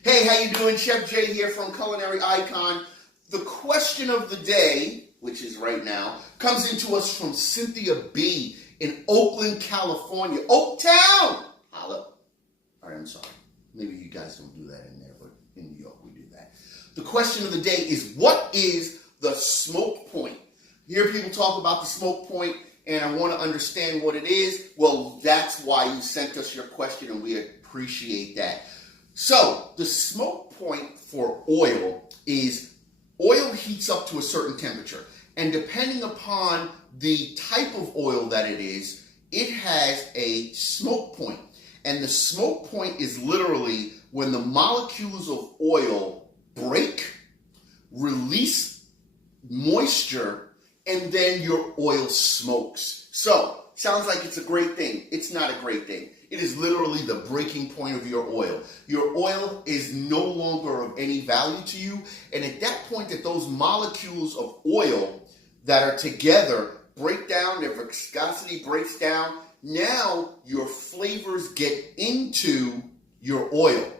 Hey, how you doing? Chef J here from Culinary Icon. The question of the day, which is right now, comes into us from Cynthia B in Oakland, California. Oaktown! Holla. All right, I'm sorry. Maybe you guys don't do that in there, but in New York we do that. The question of the day is, what is the smoke point? You hear people talk about the smoke point, and I want to understand what it is. Well, that's why you sent us your question, and we appreciate that. So, the smoke point for oil is oil heats up to a certain temperature. And depending upon the type of oil that it is, it has a smoke point. And the smoke point is literally when the molecules of oil break, release moisture, and then your oil smokes. So, sounds like it's a great thing. It's not a great thing. It is literally the breaking point of your oil. Your oil is no longer of any value to you. And at that point that those molecules of oil that are together break down, their viscosity breaks down, now your flavors get into your oil.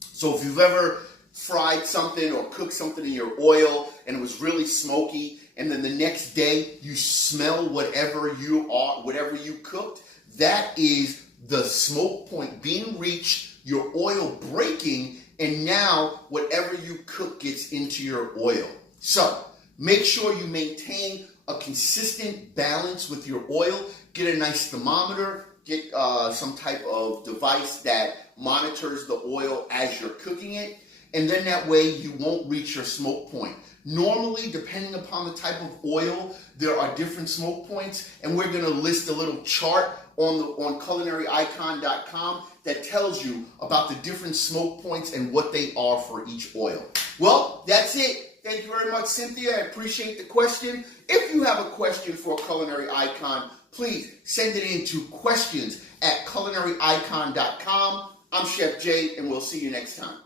So if you've ever fried something or cooked something in your oil and it was really smoky, and then the next day you smell whatever you cooked, that is the smoke point being reached, your oil breaking, and now whatever you cook gets into your oil. So make sure you maintain a consistent balance with your oil. Get a nice thermometer, get some type of device that monitors the oil as you're cooking it, and then that way you won't reach your smoke point. Normally, depending upon the type of oil, there are different smoke points, and we're going to list a little chart on culinaryicon.com that tells you about the different smoke points and what they are for each oil. Well, that's it. Thank you very much, Cynthia. I appreciate the question. If you have a question for Culinary Icon, please send it in to questions@culinaryicon.com. I'm Chef J, and we'll see you next time.